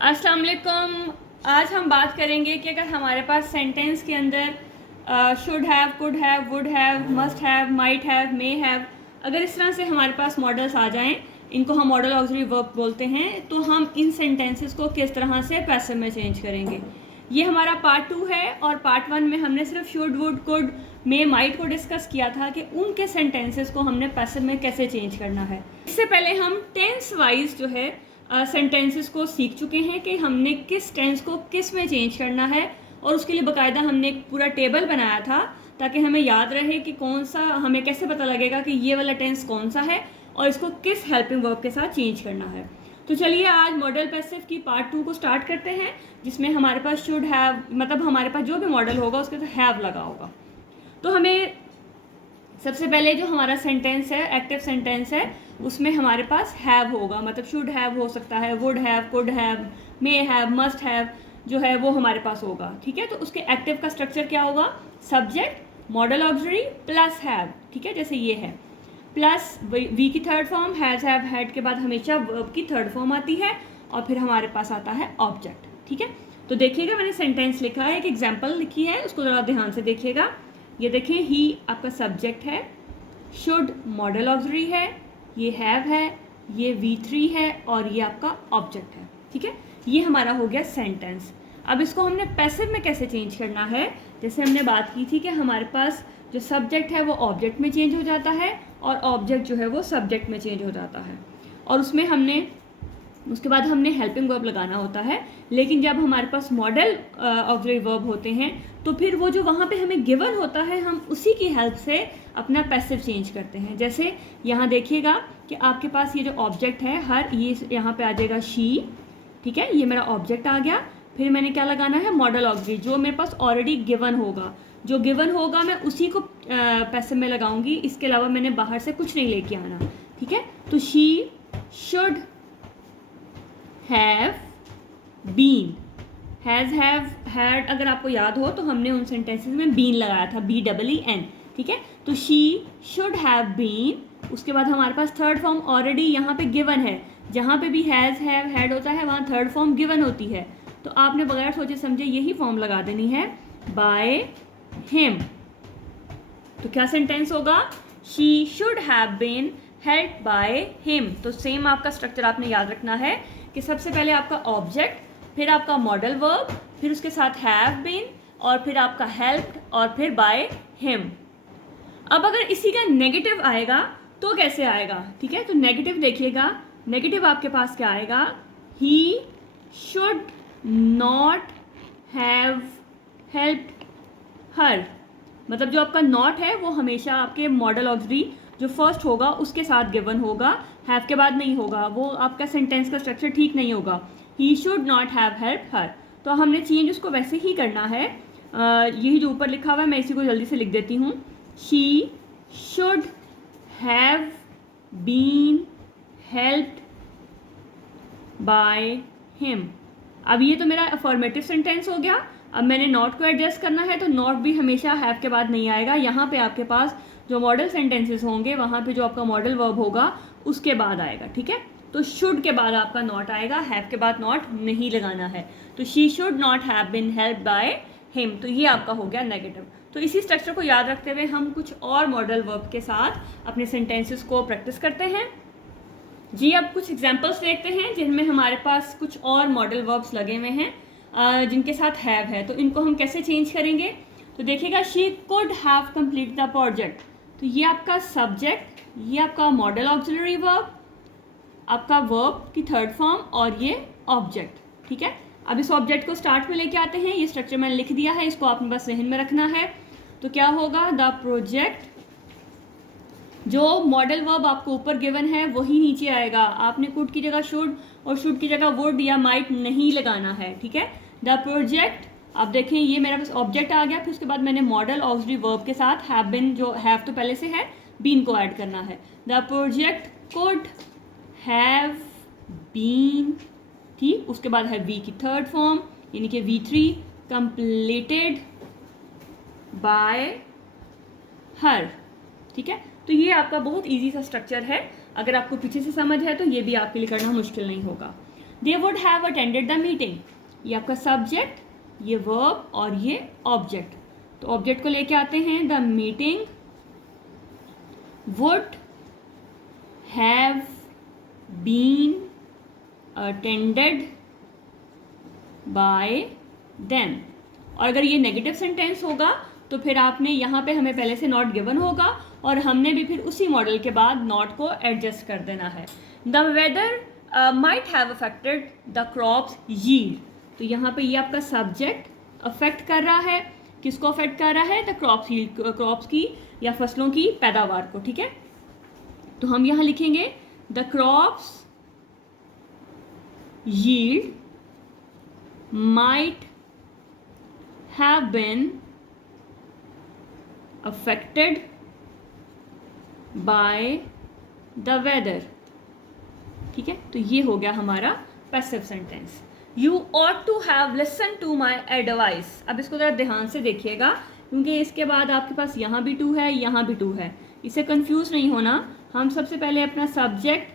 अस्सलाम वालेकुम। आज हम बात करेंगे कि अगर हमारे पास सेंटेंस के अंदर should have, could have, would have, must have, might have, may have, अगर इस तरह से हमारे पास मॉडल्स आ जाएं, इनको हम मॉडल ऑक्सिलरी वर्ब बोलते हैं, तो हम इन सेंटेंसेस को किस तरह से पैसिव में चेंज करेंगे। ये हमारा पार्ट 2 है और पार्ट 1 में हमने सिर्फ should, would, could, may, might को डिस्कस किया था कि उनके सेंटेंसेस को हमने पैसिव में कैसे चेंज करना है। इससे पहले हम टेंस वाइज जो है सेंटेंसेस को सीख चुके हैं कि हमने किस टेंस को किस में चेंज करना है, और उसके लिए बाकायदा हमने एक पूरा टेबल बनाया था ताकि हमें याद रहे कि कौन सा, हमें कैसे पता लगेगा कि ये वाला टेंस कौन सा है और इसको किस हेल्पिंग वर्ब के साथ चेंज करना है। तो चलिए आज मॉडल पैसिव की पार्ट 2 को स्टार्ट करते हैं, जिसमें हमारे पास शुड हैव, मतलब हमारे पास जो भी मॉडल होगा उसके साथ हैव लगा होगा। तो हमें सबसे पहले जो हमारा सेंटेंस है, एक्टिव सेंटेंस है, उसमें हमारे पास हैव होगा, मतलब शुड हैव हो सकता है, would have, could have, may have, must have जो है वो हमारे पास होगा। ठीक है, तो उसके एक्टिव का स्ट्रक्चर क्या होगा? Subject, model auxiliary plus have. ठीक है, जैसे ये है, प्लस वी की third form, has, have, had के बाद हमेशा वर्ब की थर्ड फॉर्म आती है और फिर हमारे पास आता है ऑब्जेक्ट। ठीक है, तो देखिएगा मैंने सेंटेंस लिखा है, एक एग्जाम्पल लिखी है, उसको ज़रा ध्यान से देखिएगा। ये देखें, ही आपका सब्जेक्ट है, शुड मॉडल ऑक्सिलरी है, ये हैव है, ये V3 है और ये आपका ऑब्जेक्ट है। ठीक है, ये हमारा हो गया सेंटेंस। अब इसको हमने पैसिव में कैसे चेंज करना है? जैसे हमने बात की थी कि हमारे पास जो सब्जेक्ट है वो ऑब्जेक्ट में चेंज हो जाता है और ऑब्जेक्ट जो है वो सब्जेक्ट में चेंज हो जाता है, और उसके बाद हमने हेल्पिंग वर्ब लगाना होता है। लेकिन जब हमारे पास मॉडल ऑक्सिलरी वर्ब होते हैं तो फिर वो जो वहाँ पे हमें गिवन होता है, हम उसी की हेल्प से अपना पैसिव चेंज करते हैं। जैसे यहाँ देखिएगा कि आपके पास ये जो ऑब्जेक्ट है, हर ये यहाँ पे आ जाएगा शी। ठीक है, ये मेरा ऑब्जेक्ट आ गया। फिर मैंने क्या लगाना है? मॉडल ऑक्सिलरी, जो मेरे पास ऑलरेडी गिवन होगा। जो गिवन होगा मैं उसी को पैसिव में लगाऊंगी, इसके अलावा मैंने बाहर से कुछ नहीं लेके आना। ठीक है, तो she should have been, has, have, had अगर आपको याद हो तो हमने उन सेंटेंसेस में बीन लगाया था, BEEN। ठीक है, तो शी शुड हैव बीन, उसके बाद हमारे पास थर्ड फॉर्म ऑलरेडी यहाँ पे गिवन है। जहाँ पे भी हैज़, हैव, हैड होता है वहाँ थर्ड फॉर्म गिवन होती है, तो आपने बगैर सोचे समझे यही फॉर्म लगा देनी है, बाय हिम। तो क्या सेंटेंस होगा? She should have been helped by him. तो सेम आपका स्ट्रक्चर आपने याद रखना है कि सबसे पहले आपका ऑब्जेक्ट, फिर आपका मॉडल वर्ब, फिर उसके साथ हैव बीन, और फिर आपका हेल्प्ड, और फिर बाय हिम। अब अगर इसी का नेगेटिव आएगा तो कैसे आएगा? ठीक है, तो नेगेटिव देखिएगा, नेगेटिव आपके पास क्या आएगा? He should not have helped हर। मतलब जो आपका नॉट है वो हमेशा आपके मॉडल ऑक्सिलरी जो फर्स्ट होगा उसके साथ गिवन होगा, हैव के बाद नहीं होगा, वो आपका सेंटेंस का स्ट्रक्चर ठीक नहीं होगा। He should not have help her, तो हमने चेंज उसको वैसे ही करना है। यही जो ऊपर लिखा हुआ है मैं इसी को जल्दी से लिख देती हूँ। She should have been helped by him. अब ये तो मेरा अफर्मेटिव सेंटेंस हो गया। अब मैंने नॉट को एडजस्ट करना है, तो नॉट भी हमेशा हैव के बाद नहीं आएगा। यहाँ पे आपके पास जो मॉडल सेंटेंसेस होंगे वहाँ पे जो आपका मॉडल वर्ब होगा उसके बाद आएगा। ठीक है, तो शुड के बाद आपका नॉट आएगा, हैव के बाद नॉट नहीं लगाना है। तो she should not have been helped by him, तो ये आपका हो गया नेगेटिव। तो इसी स्ट्रक्चर को याद रखते हुए हम कुछ और मॉडल वर्ब के साथ अपने सेंटेंसेस को प्रैक्टिस करते हैं। जी, अब कुछ एग्जाम्पल्स देखते हैं जिनमें हमारे पास कुछ और मॉडल वर्ब्स लगे हुए हैं जिनके साथ हैव है, तो इनको हम कैसे चेंज करेंगे? तो देखिएगा, she could have complete the project, तो ये आपका सब्जेक्ट, ये आपका मॉडल ऑक्सिलरी वर्ब, आपका वर्ब की थर्ड फॉर्म और ये ऑब्जेक्ट। ठीक है, अब इस ऑब्जेक्ट को स्टार्ट में लेके आते हैं। ये स्ट्रक्चर मैंने लिख दिया है, इसको आपने बस जहन में रखना है। तो क्या होगा? द प्रोजेक्ट, जो मॉडल वर्ब आपको ऊपर गिवन है वही नीचे आएगा। आपने कुड की जगह शुड और शुड की जगह वुड या माइट नहीं लगाना है। ठीक है, द प्रोजेक्ट, आप देखें ये मेरा पास ऑब्जेक्ट आ गया, फिर उसके बाद मैंने मॉडल ऑक्सिलरी वर्ब के साथ हैव बीन, जो हैव तो पहले से है, बीन को ऐड करना है। The project could have been, ठीक, उसके बाद है वी की थर्ड फॉर्म यानी कि V3, कंप्लीटेड बाय हर। ठीक है, तो ये आपका बहुत इजी सा स्ट्रक्चर है, अगर आपको पीछे से समझ है तो ये भी आपके लिए करना मुश्किल नहीं होगा। They would have attended the meeting, ये आपका सब्जेक्ट, ये वर्ब और ये ऑब्जेक्ट। तो ऑब्जेक्ट को लेके आते हैं, the meeting would have been attended by them. और अगर ये नेगेटिव सेंटेंस होगा तो फिर आपने यहाँ पे हमें पहले से नॉट गिवन होगा और हमने भी फिर उसी मॉडल के बाद नॉट को एडजस्ट कर देना है। The weather might have affected the crops yield, तो यहाँ पे ये आपका सब्जेक्ट अफेक्ट कर रहा है, किसको अफेक्ट कर रहा है, द क्रॉप्स यील्ड, क्रॉप्स की या फसलों की पैदावार को, ठीक है। तो हम यहाँ लिखेंगे the crops yield might have been affected by the weather, ठीक है। तो ये हो गया हमारा passive sentence. You ought to have listened to my advice। अब इसको ज़रा ध्यान से देखिएगा क्योंकि इसके बाद आपके पास यहाँ भी टू है, यहाँ भी टू है, इससे कंफ्यूज नहीं होना। हम सबसे पहले अपना सब्जेक्ट,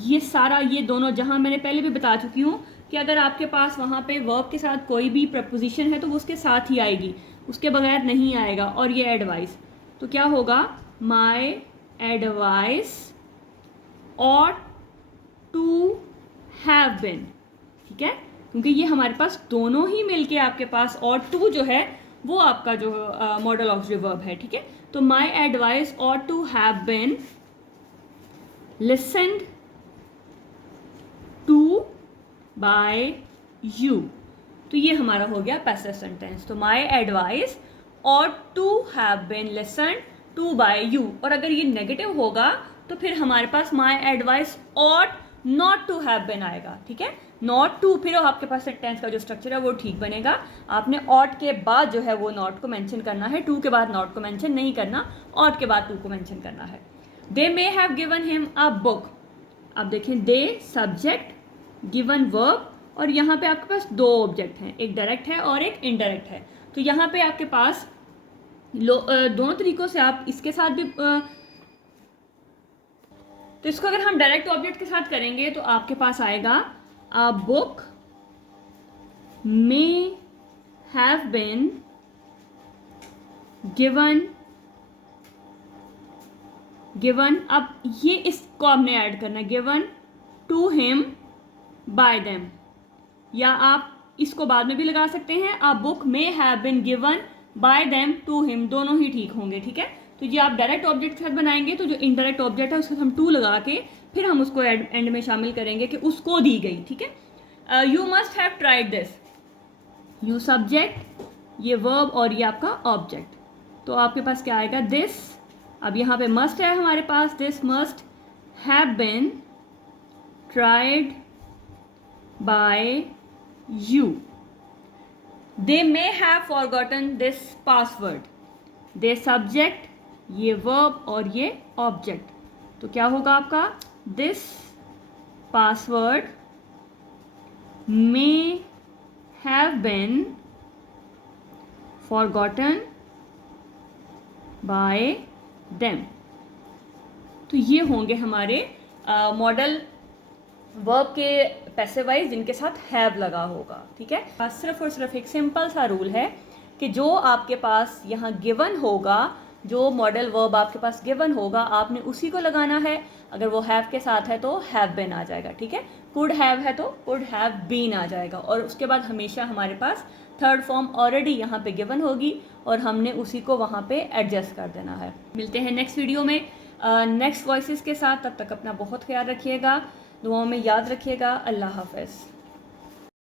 ये सारा, ये दोनों, जहाँ मैंने पहले भी बता चुकी हूँ कि अगर आपके पास वहाँ पे वर्ब के साथ कोई भी प्रपोजिशन है तो वो उसके साथ ही आएगी, उसके बगैर नहीं आएगा। और ये एडवाइस, तो क्या होगा, my advice ought to have been, ठीक है, क्योंकि ये हमारे पास दोनों ही मिलके आपके पास, ऑट टू जो है वो आपका जो मॉडल ऑक्सिलरी वर्ब है, ठीक है। तो my advice ought to have been listened to by you, तो ये हमारा हो गया पैसिव सेंटेंस। तो my advice ought to have been listened to by you. और अगर ये नेगेटिव होगा तो फिर हमारे पास my advice ought not to have been आएगा, ठीक है। नॉट टू, फिर आपके पास सेंटेंस का जो स्ट्रक्चर है वो ठीक बनेगा। आपने ऑट के बाद जो है वो नॉट को मेंशन करना है, टू के बाद नॉट को मेंशन नहीं करना, ऑट के बाद टू को मेंशन करना है। They may have given him a book, अब देखें, दे सब्जेक्ट, गिवन वर्ब, और यहाँ पे आपके पास दो ऑब्जेक्ट हैं, एक डायरेक्ट है और एक इनडायरेक्ट है। तो यहाँ पे आपके पास दोनों तरीकों से आप इसके साथ भी तो इसको अगर हम डायरेक्ट ऑब्जेक्ट के साथ करेंगे तो आपके पास आएगा a book may have been given, अब ये इसको आपने ऐड करना है, given to him by them, या आप इसको बाद में भी लगा सकते हैं, a book may have been given by them to him, दोनों ही ठीक होंगे, ठीक है। तो ये आप डायरेक्ट ऑब्जेक्ट के साथ बनाएंगे तो जो इनडायरेक्ट ऑब्जेक्ट है उसको हम टू लगा के फिर हम उसको एंड में शामिल करेंगे कि उसको दी गई, ठीक है। You must have tried this, you subject, ये वर्ब और ये आपका ऑब्जेक्ट, तो आपके पास क्या आएगा, दिस। अब यहाँ पे मस्ट है हमारे पास, this must have been tried by you. They may have forgotten this password. They subject, ये verb और ये object, तो क्या होगा आपका, this password may have been forgotten by them। तो ये होंगे हमारे मॉडल वर्ब के पैसिव वाइज जिनके साथ हैव लगा होगा, ठीक है। सिर्फ और सिर्फ एक सिंपल सा रूल है कि जो आपके पास यहाँ गिवन होगा, जो मॉडल वर्ब आपके पास गिवन होगा, आपने उसी को लगाना है। अगर वो हैव के साथ है तो हैव बीन आ जाएगा, ठीक है। कुड हैव है तो कुड हैव बीन आ जाएगा, और उसके बाद हमेशा हमारे पास थर्ड फॉर्म ऑलरेडी यहाँ पे गिवन होगी और हमने उसी को वहाँ पे एडजस्ट कर देना है। मिलते हैं नेक्स्ट वीडियो में नेक्स्ट वॉइसेस के साथ, तब तक अपना बहुत ख्याल रखिएगा, दुआओं में याद रखिएगा। अल्लाह हाफ़िज़।